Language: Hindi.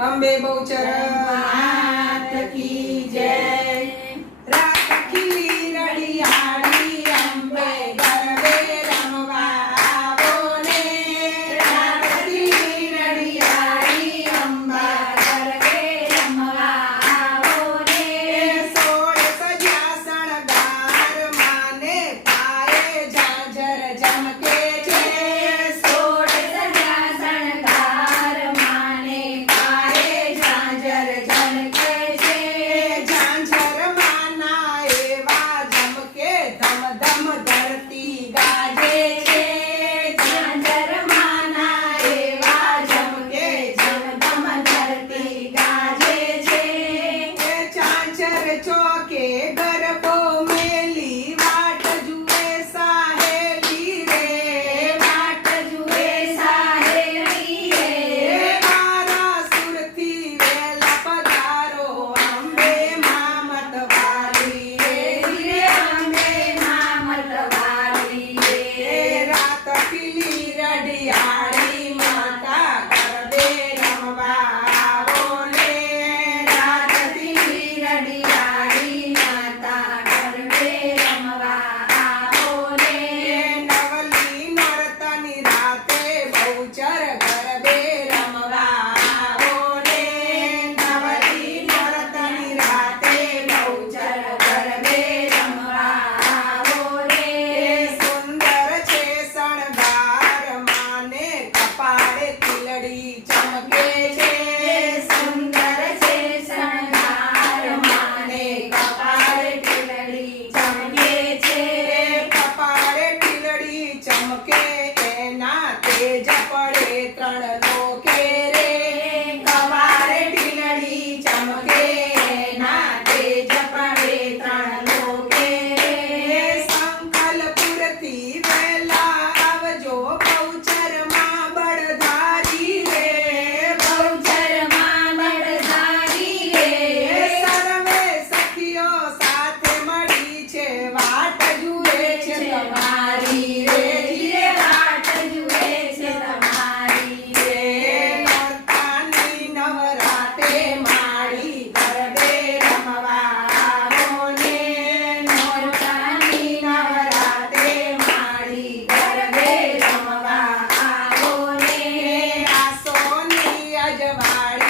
અંબે બહુચરણ માત કી જય I'm a girl. ત્રણ de Mari.